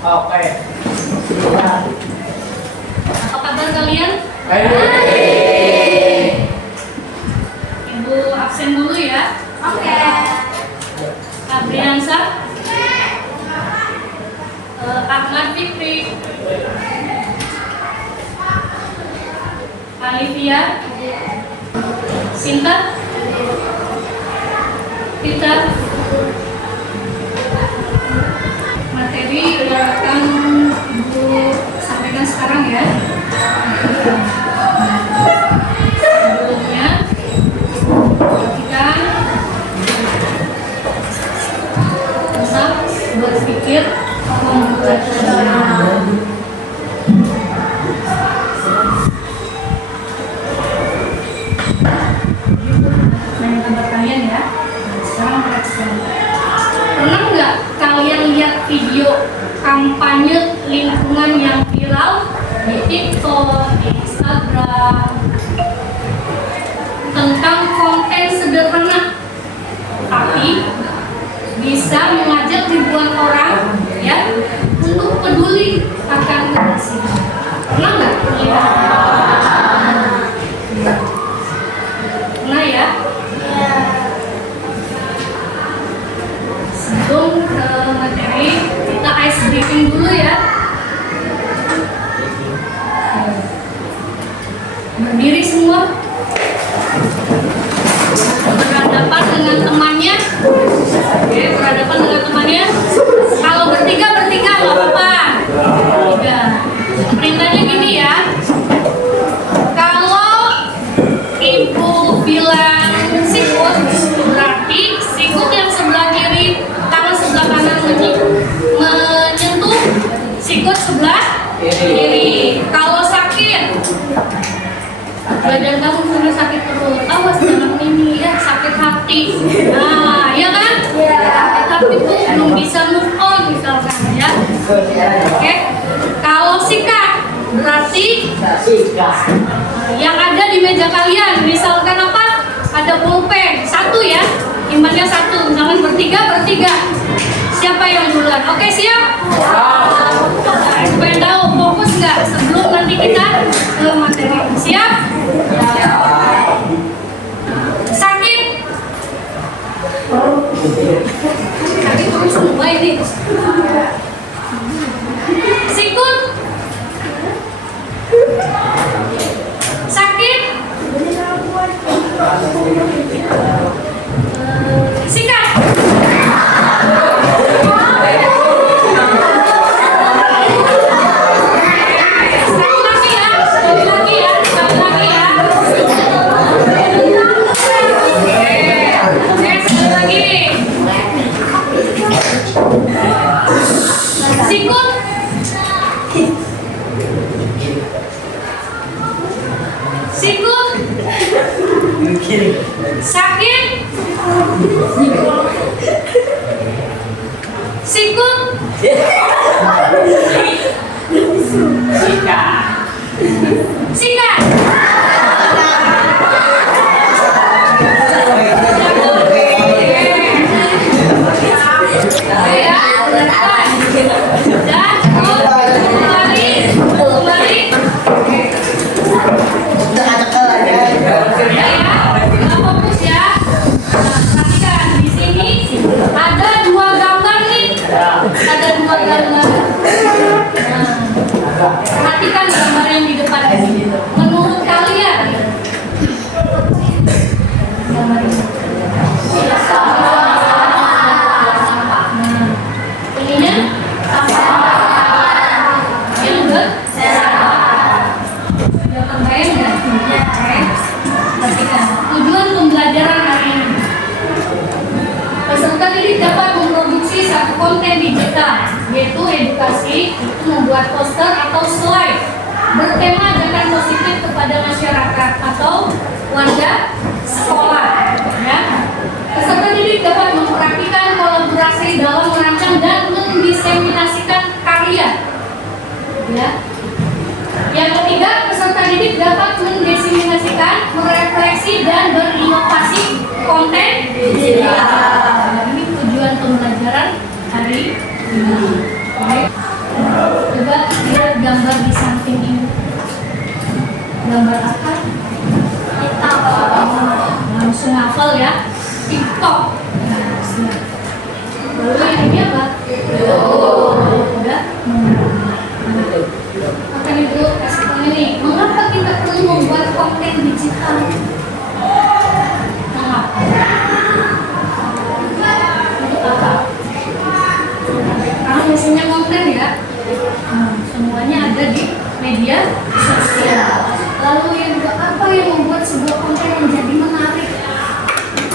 Oke. Apa kabar kalian? Ibu absen dulu ya. Oke. Abriansa, Ahmad Fikri, Alivia, Sinta, Pita. Materi akan Ibu sampaikan sekarang ya. Sebelumnya perhatikan, tetap berpikir membaca. Nanya kabar kalian ya. Sekarang perhatikan. Pernah nggak kalian lihat video kampanye lingkungan yang viral di TikTok, di Instagram tentang konten sederhana tapi bisa mengajak ribuan orang ya untuk peduli akan kebersihan? Pernah nggak lihat? Pernah ya? Sebelum ke materi, kita ice breaking dulu ya. Berdiri semua. Berhadapan dengan temannya. Oke, berhadapan dengan temannya. Kalau bertiga nggak apa-apa. Bertiga. Perintahnya gini ya. Kalau ibu bilang sikut, berarti sikut yang sebelah kiri, tangan sebelah kanan menyentuh sikut sebelah kiri. Kalau sakit, badan kamu sudah sakit perut, awas jangan ini ya, sakit hati. Nah, ya kan? Sakit hati itu belum bisa move on misalkan ya. Oke. Kalau sikat, berarti yang ada di meja kalian, misalkan apa? Ada pulpen, satu ya, imbannya satu, misalkan bertiga. Siapa yang duluan? Oke, siap? Nah, supaya tahu fokus nggak sebelum nanti kita ke materi. Siap? Sakit? Sakit terus semua ini. Sikut? Sakit? Sikat? Sekali lagi ya. Oke, sekali lagi. Sikut? Sikut? Sakit? Sikut? Sikat? Perhatikan gambar yang di depan. Menurut kalian, gambar ini. Ininya yang udah sudah terbayang ya? Oke. Perhatikan tujuan pembelajaran hari ini. Peserta didik dapat memproduksi satu konten digital, yaitu edukasi, itu membuat poster atau slide bertema ajakan positif kepada masyarakat atau warga sekolah. Ya. Peserta didik dapat mempraktikkan kolaborasi dalam merancang dan mendiseminasikan karya. Ya. Yang ketiga, peserta didik dapat mendiseminasikan, merefleksi dan berinovasi konten digital. Ini tujuan pembelajaran hari ini. Gambar apa? Langsung hafal ya. TikTok. Nah, siap. Lalu yang ini apa? Udah? Akan Ibu kasih tahu ini. Mengapa kita perlu membuat konten digital? Mengapa? Untuk apa? Karena biasanya konten ya. Semuanya ada di media sosial. Lalu yang kedua, apa yang membuat sebuah konten menjadi menarik?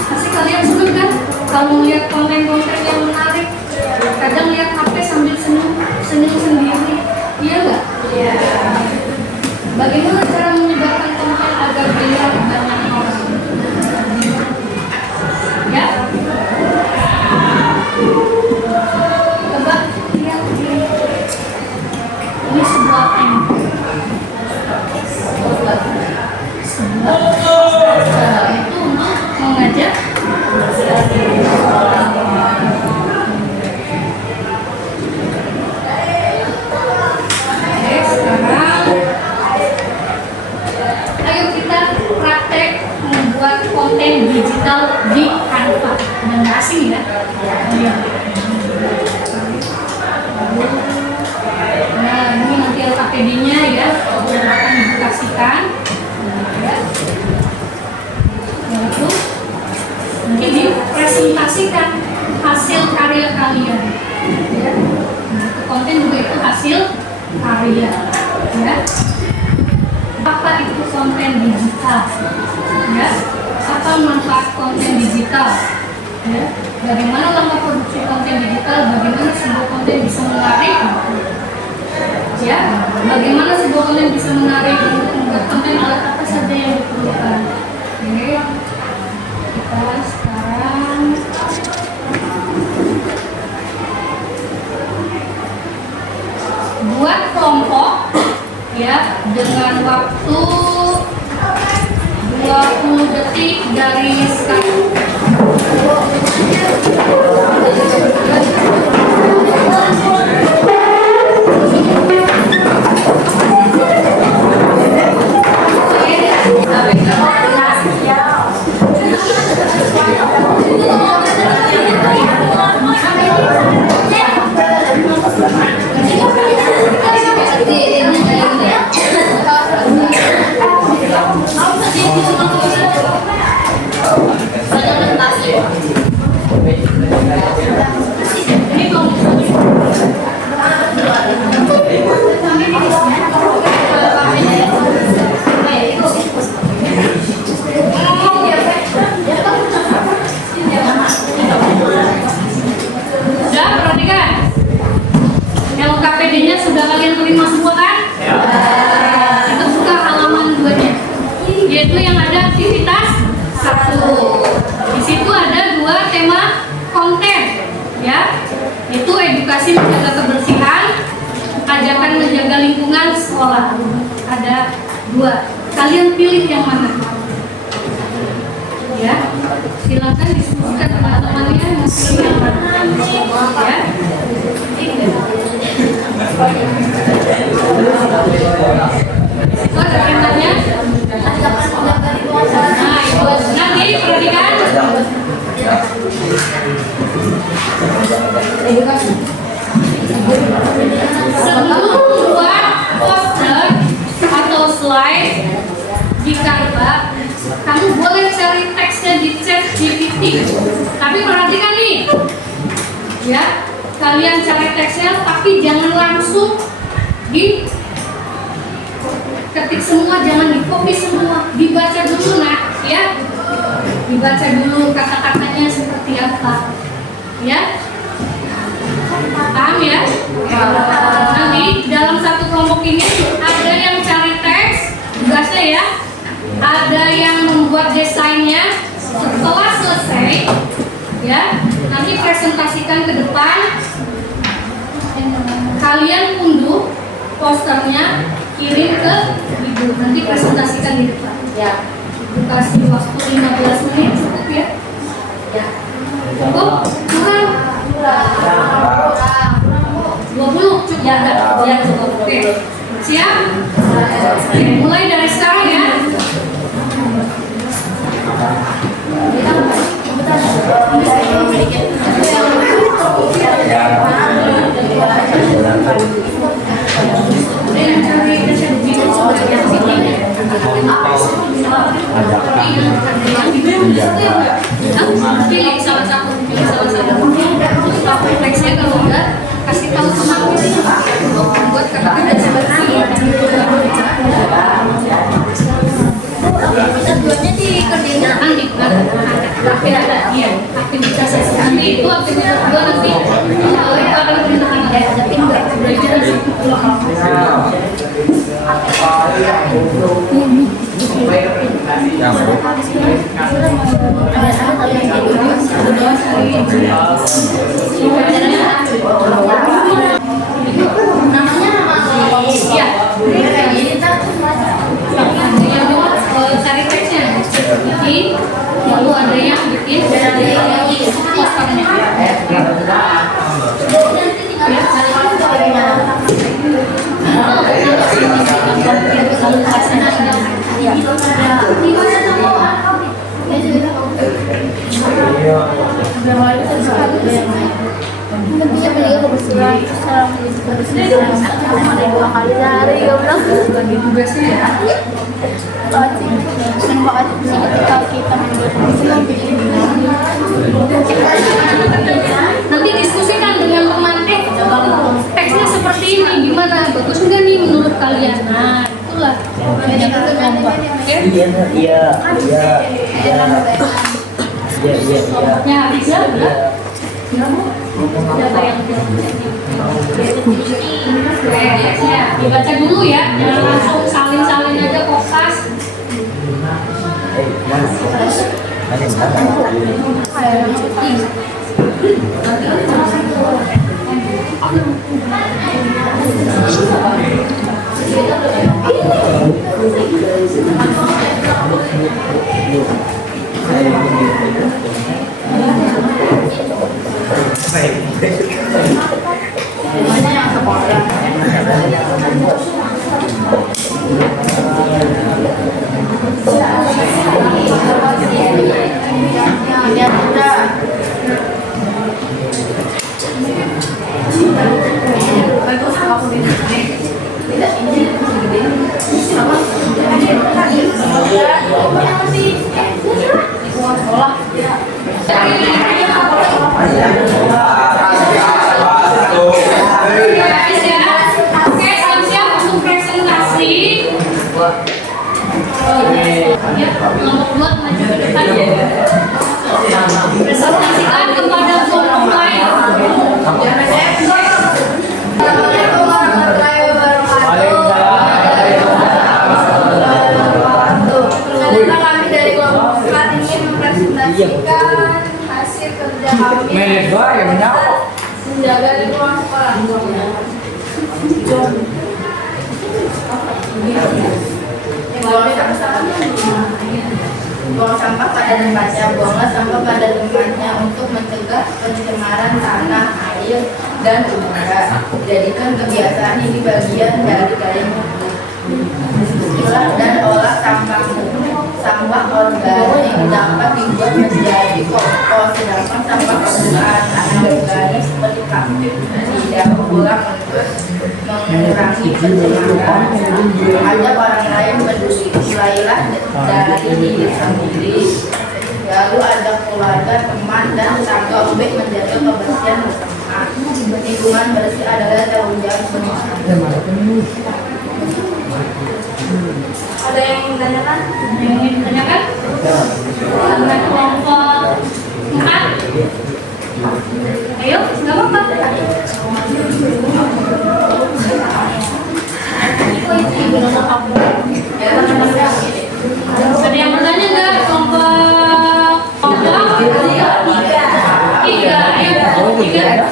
Pasti kalian senang kan kalau melihat konten-konten yang menarik? Kadang lihat HP sambil senyum sendiri, iya nggak? Iya. Bagaimana cara menyebarkan konten agar dilihat banyak orang? Ya? Coba lihat ini sebuah itu mengajak sekarang ayo kita praktek membuat konten digital di Canva. Dan nggak asing ya. Nah, ini nanti LKPD-nya ya yang akan dikasihkan. Lalu nanti dipresentasikan hasil karya kalian. Ya. Nah, konten juga itu hasil karya. Ya. Apa itu konten digital? Ya. Apa manfaat konten digital? Ya. Bagaimana langkah produksi konten digital? Bagaimana sebuah konten bisa menarik? Ya. Bagaimana sebuah konten bisa menarik? Untuk membuat konten, alat apa saja yang diperlukan? Oke. Kita sekarang buat kelompok ya dengan waktu 20 detik dari sekarang. Edukasi menjaga kebersihan, ajakan menjaga lingkungan sekolah. Ada 2. Kalian pilih yang mana? Ya, silakan diskusikan teman-temannya mungkin yang mana. Ya. Itu ada temanya. Nah, itu nanti perhatikan. Sebelum membuat poster atau slide di Canva, kamu boleh cari teksnya di ChatGPT. Tapi perhatikan nih, ya, kalian cari teksnya, tapi jangan langsung di ketik semua, jangan di copy semua, dibaca dulu nak, ya, dibaca dulu kata-katanya seperti apa, ya. Paham ya? Nanti dalam satu kelompok ini ada yang cari teks, tugasnya ya. Ada yang membuat desainnya. Setelah selesai, ya, nanti presentasikan ke depan. Kalian unduh posternya, kirim ke ibu. Nanti presentasikan di depan. Ya. Kasih waktu 15 menit cukup ya? Ya. Cukup? Kurang? 20 cukup ya, cukup. Oke. Siap? Mulai dari sekarang ya. ada aktivitas nanti itu aktivitas kedua nanti kita akan perintahkan ada tim belajar dari namanya ya cari teksnya bikin lalu ada yang bikin dari posternya nanti diskusikan dengan teman teksnya seperti ini gimana bagus nggak nih menurut kalian. Nah itulah yang kita lomba. Ya bisa ya dibaca dulu ya, jangan langsung salin-salin aja kopas. Presentasikan kepada kelompok lain. Kami dari kelompok saat ingin mempresentasikan hasil kerja kami menjaga lingkungan sekolah. Buang sampah pada tempatnya, buanglah sampah pada tempatnya untuk mencegah pencemaran tanah, air, dan udara. Jadikan kebiasaan ini bagian dari gaya hidup. Pilah dan olah sampah organik dapat dibuat menjadi kompos, sedangkan sampah penggunaan anorganik seperti plastik tidak ulang untuk mengurangi pencemaran. Ajak orang lain peduli, mulailah dari diri sendiri. Lalu ada keluarga, teman, dan tetangga untuk menjaga kebersihan bersama. Lingkungan bersih adalah tanggung jawab semua. Ada yang ingin ditanyakan? Yang ingin ditanyakan? Karena kelompok 4. Ayo, nggak apa-apa. Ada yang bertanya nggak? Kelompok 3. Ayo, 3.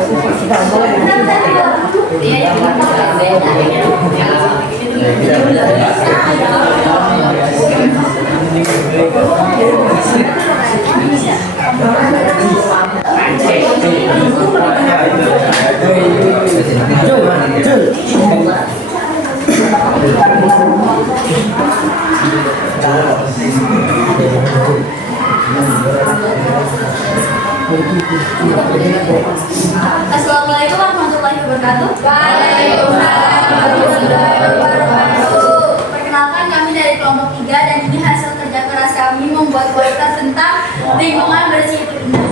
Assalamualaikum warahmatullahi wabarakatuh. Waalaikumsalam warahmatullahi wabarakatuh. Perkenalkan, kami dari kelompok 3 dan ini hasil kerja keras kami membuat poster tentang lingkungan bersih itu indah.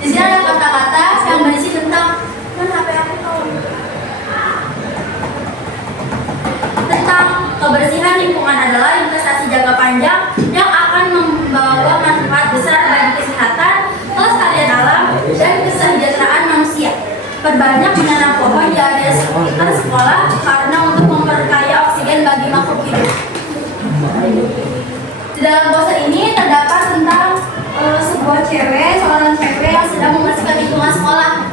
Di sini ada kata-kata yang berisi tentang kebersihan lingkungan adalah investasi jangka panjang yang akan membawa manfaat besar bagi kesehatan, Perbanyak menanam pohon di area sekitar sekolah karena untuk memperkaya oksigen bagi makhluk hidup. Di dalam poster ini terdapat tentang seorang cewek yang sedang membersihkan lingkungan sekolah.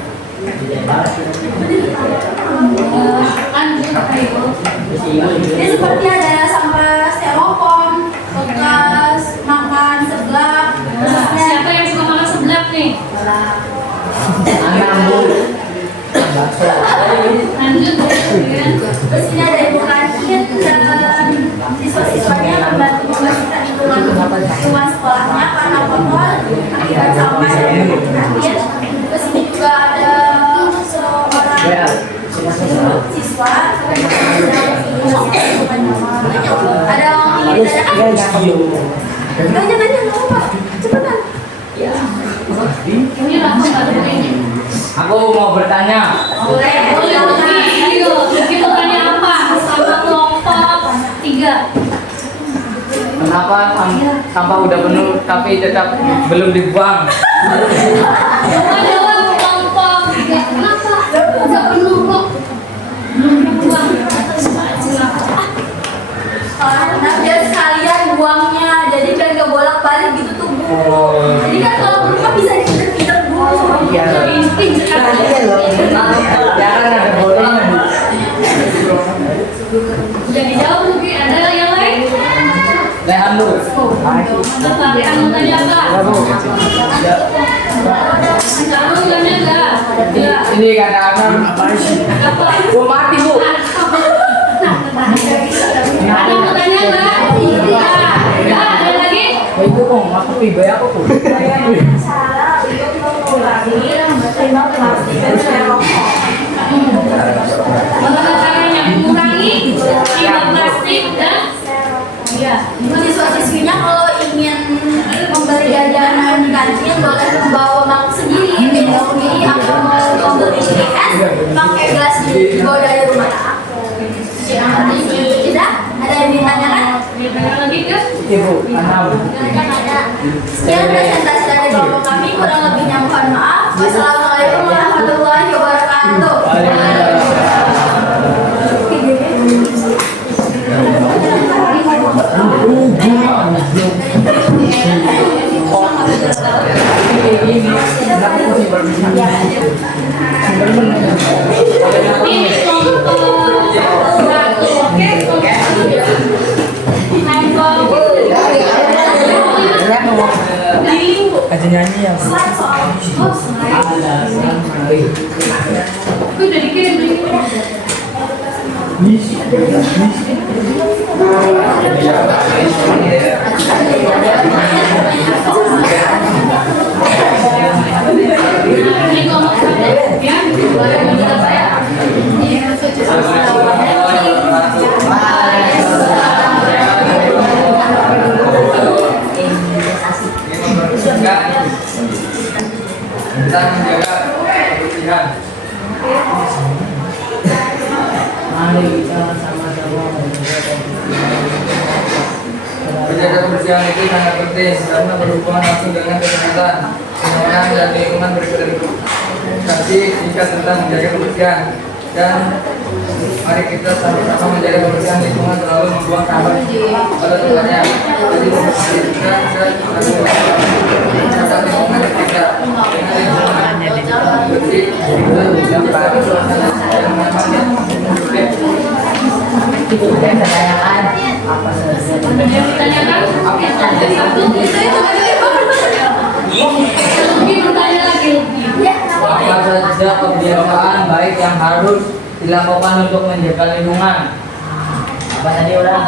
Lanjut, ayo. Ini seperti ada sampah styrofoam, bekas makan seblak. Siapa yang suka makan seblak nih? Lanjut, ya. Terus ini ada ibu kantin dan siswa-siswanya membantu membersihkan lingkungan sekolahnya karena kotor akibat sampah yang kantin. Terus ini juga ada seorang siswa ada yang ingin ditanyakan? Nanya nggak apa, cepetan. Ini apa Mbak ini? Aku mau bertanya. Boleh, Luki mau tanya apa? Sama kelompok 3. Kenapa sampah udah penuh tapi tetap belum dibuang? Coba jawab kelompok 3. Kenapa? Udah penuh kok. Belum dibuang. Karena biar sekalian buangnya, jadi biar nggak bolak-balik gitu tuh Bu. Jadi kan kalau perlu kan bisa dipinter-pinter dulu. Pinter kan? Jangan ada bolong. Udah dijawab Luki. Ada yang lain? Lehan lu. Apa? Lehan mau tanya apa? Kamu tanya enggak? Enggak. Ini kadang-kadang Apa? gua mati Bu. Ada mau tanya enggak? Enggak. Ada lagi? Oh, itu kok masuk tiba ya aku. Bagaimana caranya mengurangi limbah plastik dan Siswa-siswinya kalau ingin membeli jajanan di kantin boleh membawa mangkuk sendiri, beda sendiri, atau mau membeli es pakai gelas dibawa dari rumah. Tidak? Ada yang ditanyakan? Ada lagi ke? Ibu, anak. Sekian presentasi dari kelompok kami, kurang lebihnya mohon maaf. Wassalamualaikum warahmatullahi wabarakatuh. Ini kelompok 1. Oke? Aja nyanyi ya. Udah dikirim. Ini kelompok 1 ya. Kita menjaga kebersihan. Mari kita sama-sama menjaga kebersihan itu sangat penting karena berhubungan langsung dengan kesehatan, kenyamanan dan lingkungan berkreasi jika tentang menjaga kebersihan. Dan mari kita sama-sama menjaga kebersihan lingkungan, selalu membuang sampah pada tempatnya. Jadi membersihkan dan menjaga lingkungan kita dengan lingkungan bersih, yang baru, suasana yang nyaman. Apa yang ditanyakan? Satu. Luki bertanya lagi. Apa saja kebiasaan baik yang harus dilakukan untuk menjaga lingkungan? Apa tadi orang?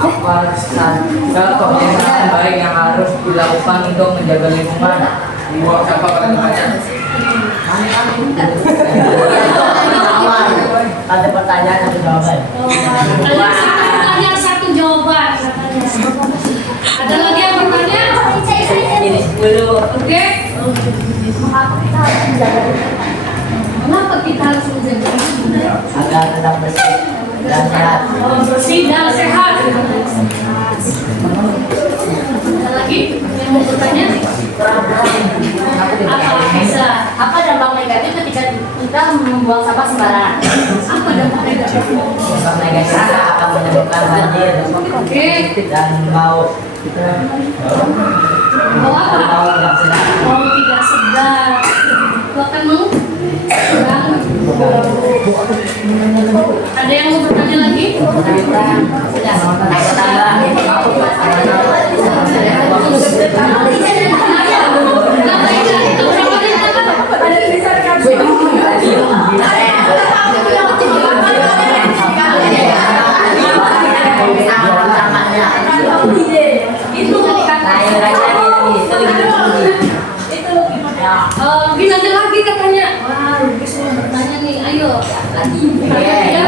Apa saja kebiasaan baik yang harus dilakukan untuk menjaga lingkungan? Buang sampah pada tempatnya. Ada pertanyaan atau jawaban? Ada satu pertanyaan, satu jawaban. Ada lagi yang bertanya? Ini dulu. Oke. Kenapa kita harus menjaga? Agar tetap bersih dan sehat. Bersih dan sehat. Ada lagi yang mau bertanya? Apa bisa? Apa dampak negatif ketika membuang sampah sembarangan. Apa dampak negatif? Dampak negatifnya akan menyebabkan banjir Oke. dan bau Bau apa? bau tidak sedap. Bau tidak sedap. Itu akan ada yang mau bertanya lagi? Bisa ada lagi katanya. Wah, Lukis mau bertanya nih. Ayo.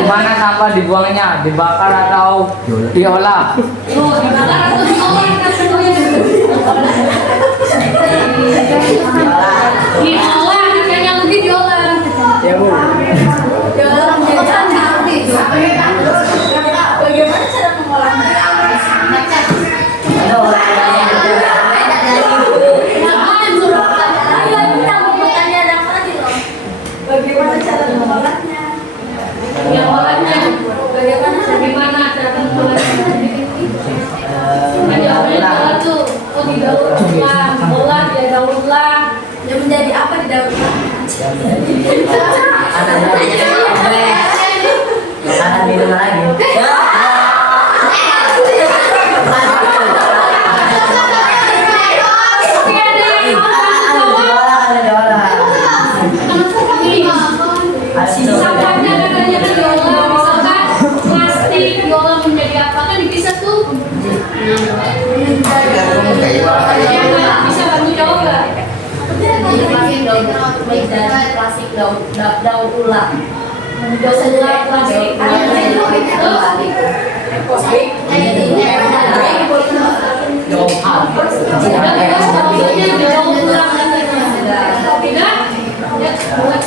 Mana sampah dibuangnya? Dibakar atau diolah? Oh, dibakar atau diolah katanya. Diolah katanya lebih diolah. Ya Bu. Diolah menjadi cantik. Bagaimana cara mengolahnya? Bagaimana cara mengolahnya? Yang olahnya bagaimana cara mengolahnya? Jawabannya salah tuh. Oh, didaur ulang, olah dia daur ulang. Yang menjadi apa di dalam Makanan minuman lagi. Oke, ada yang mau sampahnya katanya kan diolah, misalkan plastik diolah menjadi apa kan bisa tuh? Ya nggak bisa bantu jawab nggak? plastik daur ulang. Daur ulang plastik. Udah bebas daurnya daur ulang katanya. Tidak? Ya, buat.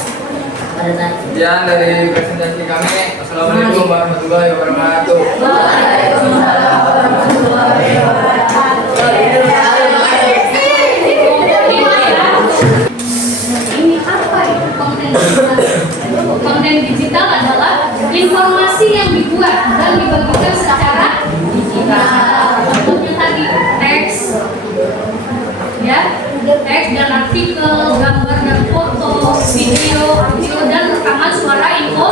Sekian dari presentasi kami. Assalamualaikum warahmatullahi wabarakatuh. Ini apa itu konten digital? Konten digital adalah informasi yang dibuat dan dibagikan secara digital. Contohnya tadi teks, ya, teks dan artikel, gambar dan foto, video, audio dan rekaman suara info,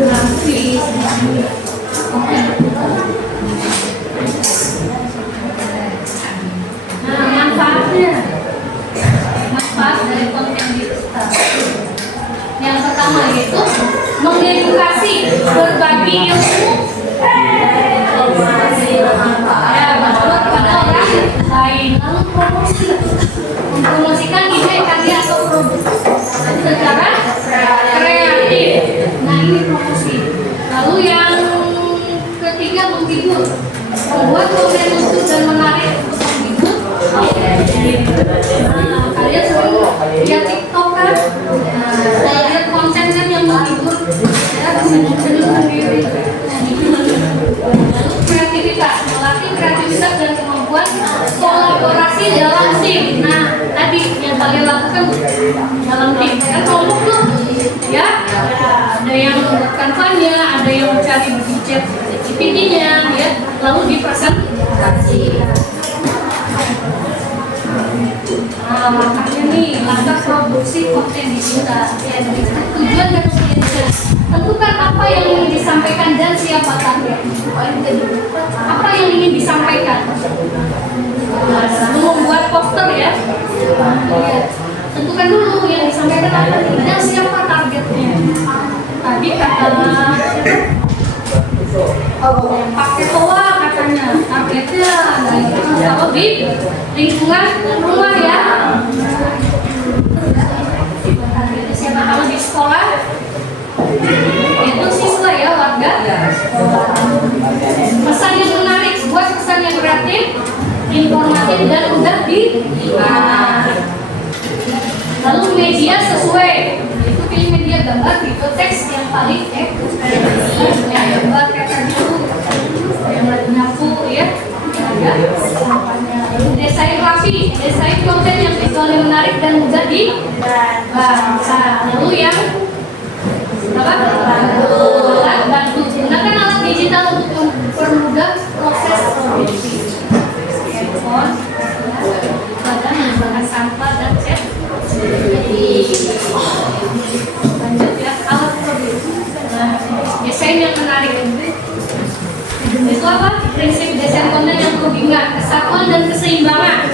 grafis. Nah, manfaat dari konten digital. Yang pertama yaitu mengedukasi, berbagi ilmu, ya, buat pada orang lain. Lalu promosi, mempromosikan ide, karya atau produk secara kreatif. Nah, ini promosi. Lalu yang ketiga menghibur, membuat konten lucu dan menarik untuk menghibur. Nah, kalian sering lihat TikTok kan? Saya lihat konten kan yang menghibur, ya senyum-senyum sendiri. Lalu kreativitas, melatih kreativitas dan kemampuan kolaborasi dalam tim. Nah, tadi yang kalian lakukan dalam tim kan kelompok tuh, ya ada yang membuat kampanye, ada yang mencari budget GPT-nya, ya lalu dipresentasi. Nah, makanya nih langkah produksi konten digital. Ya, tujuan dan tujuan. Tentukan apa yang ingin disampaikan dan siapa target. Apa yang ingin disampaikan? Membuat poster ya. Tentukan dulu yang disampaikan apa dan siapa targetnya. Tadi kata pakai toa katanya targetnya kalau di lingkungan rumah ya. Siapa kalau di sekolah itu siswa ya, warga. Pesan yang menarik, buat pesan yang kreatif, informatif dan mudah diingat. Lalu media sesuai, itu pilih media gambar, video, teks yang paling yang gambar kayak tadi tuh yang lagi nyapu ya, lalu desa desain rapi, desain konten yang visualnya menarik dan mudah dibaca. Lalu yang alat bantu. Gunakan alat digital untuk mempermudah proses produksi. Handphone, badan mengumpulkan sampah dan chat. Lanjut ya, alat produksi. Desain yang menarik. Itu apa? Prinsip desain konten yang berhubungan, kesatuan dan keseimbangan,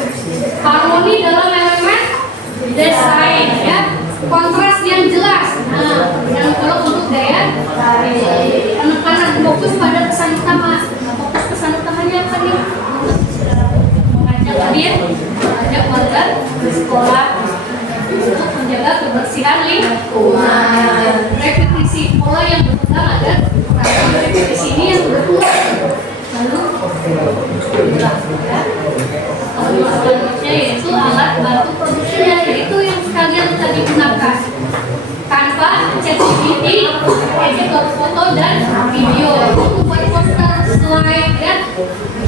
harmoni dalam elemen desain, ya, kontras yang jelas. Nah, yang kalau untuk gaya, anak-anak fokus pada pesan utama. Nah, fokus pesan utamanya apa nih? Mengajak hadir, mengajak warga di sekolah untuk menjaga kebersihan lingkungan. Repetisi pola yang berulang agar repetisi ini yang berulang. Lalu selanjutnya yaitu alat bantu produksinya, yaitu yang kalian tadi gunakan. Canva, ChatGPT, editor foto dan video untuk membuat poster, slide, ya.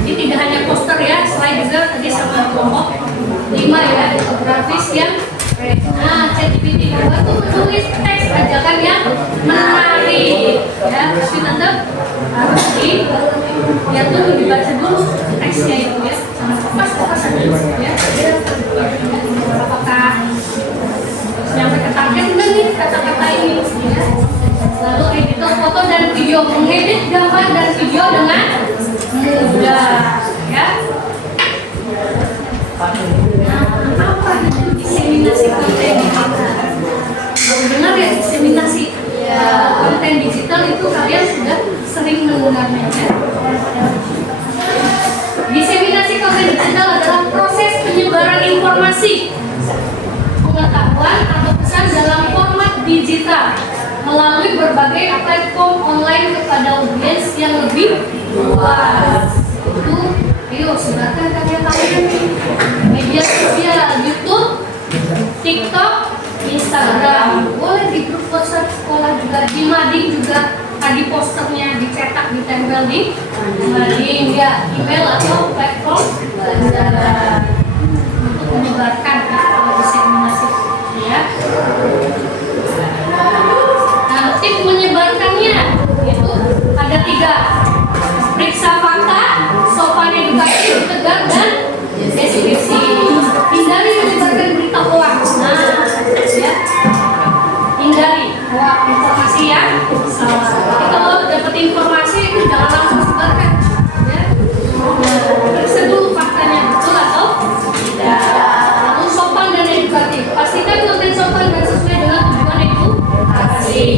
Jadi tidak hanya poster ya, slide juga tadi sama kelompok 5 ya, grafis yang nah, ChatGPT itu menulis teks ajakan yang menarik, ya. Tapi tetap harus ya tuh dibaca dulu teksnya itu ya, sama pas ya. Apakah sampai ke target enggak nih kata-kata ini ya. Lalu editor foto dan video, mengedit gambar dan video dengan mudah ya. Apa diseminasi konten digital? Benar ya, diseminasi konten digital itu kalian sudah sering menggunakannya. Diseminasi konten digital adalah proses penyebaran informasi, pengetahuan atau pesan dalam format digital melalui berbagai platform online kepada audiens yang lebih luas. Itu, ayo sebarkan karya kalian di media sosial, YouTube, TikTok, Instagram, boleh di grup WhatsApp sekolah juga, di mading juga. Tadi posternya dicetak, ditempel di mading ya, email atau platform belajar untuk menyebarkan diseminasi ya. Nah, tips menyebarkannya itu ada 3: periksa fakta, sopan edukatif, tegar dan deskripsi. Hindari menyebarkan berita hoax. Nah, ya, hindari hoax, informasi yang salah. Jadi kalau dapat informasi itu jangan langsung sebarkan, ya. Periksa dulu faktanya betul atau tidak. Lalu sopan dan edukatif. Pastikan konten sopan dan sesuai dengan tujuan edukasi.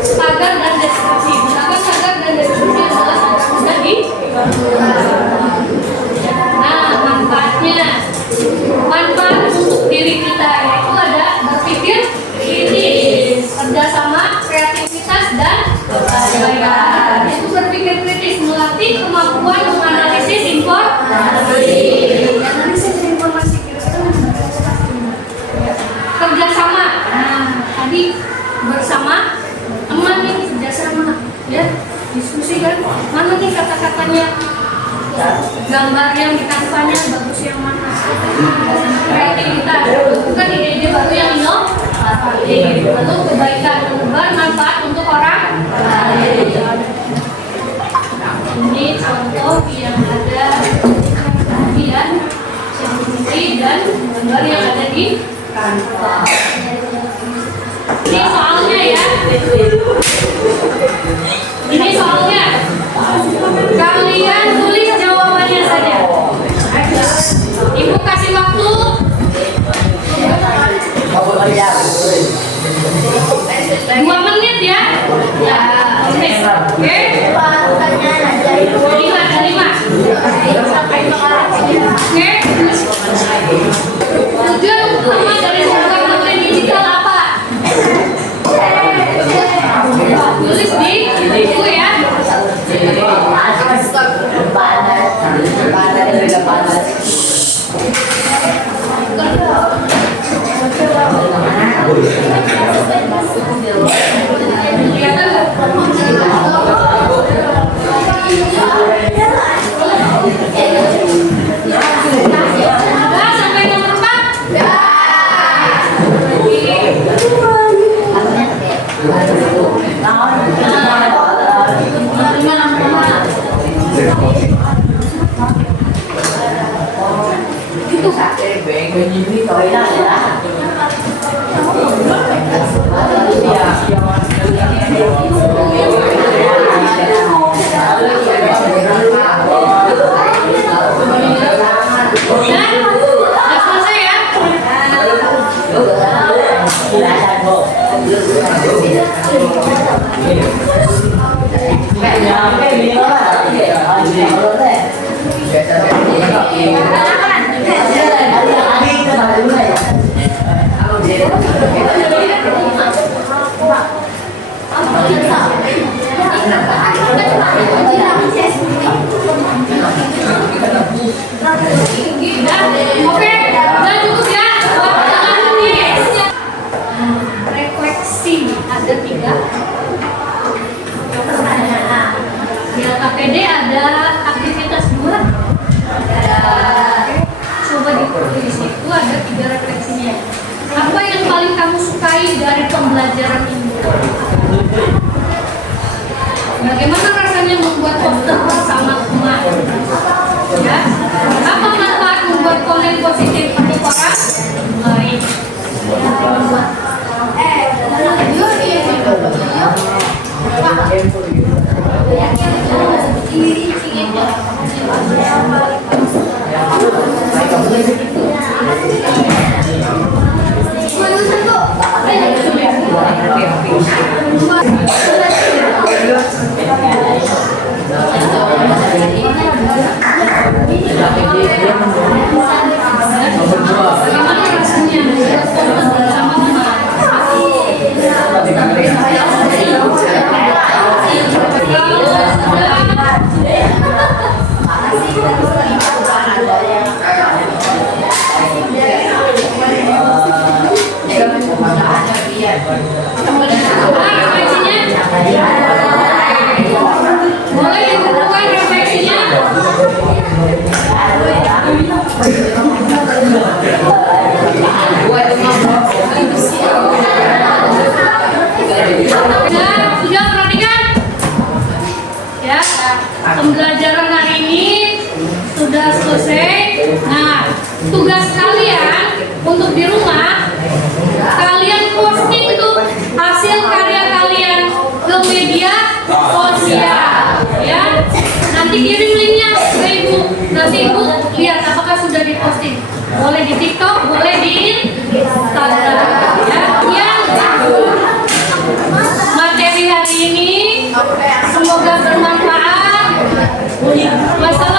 Tagar dan deskripsi. Gunakan tagar dan deskripsi yang jelas agar mudah Nah, manfaatnya. Manfaat untuk diri kita yaitu ada berpikir kritis, kerjasama, kreativitas dan kebaikan. Itu berpikir kritis, melatih kemampuan menganalisis informasi. Analisis informasi kerjasama. Nah, tadi bersama teman nih, kerjasama, ya, diskusi kan, mana nih kata-katanya, gambar yang di kanvanya bagus yang mana, kreativitas, bukan ide-ide baru yang inovatif. Lalu kebaikan, menebar manfaat untuk orang lain. Ini contoh yang ada tadi ya, ChatGPT dan gambar yang ada di Canva. Ini soalnya ya. Ini soalnya. Kalian tulis jawabannya saja. Ibu kasih waktu 2 menit ya. Ya, oke. Oke. 5. Oke. Tujuan utama dari sebuah konten digital apa? Tulis di buku ya. Kelihatan nggak? Gitu. Udah selesai ya? Oke, udah cukup ya. Refleksi ada 3. Di LKPD ada aktivitas 2. Coba ditulis itu ada 3 refleksinya. Apa yang paling kamu sukai dari pembelajaran ini? Bagaimana rasanya membuat poster bersama teman? Ya, apa manfaat membuat konten positif untuk orang lain? Bagaimana rasanya membuat konten bersama teman? Boleh dibukukan refleksinya? Sudah perhatikan? Ya, pembelajaran hari ini sudah selesai. Nah, tugas kalian untuk di rumah, kalian posting tuh hasil karya kalian ke media sosial, ya. Nanti kirim linknya ke ibu, nanti ibu lihat apakah sudah diposting. Boleh di TikTok, boleh di Instagram, ya. Yang materi hari ini semoga bermanfaat. Wassalamualaikum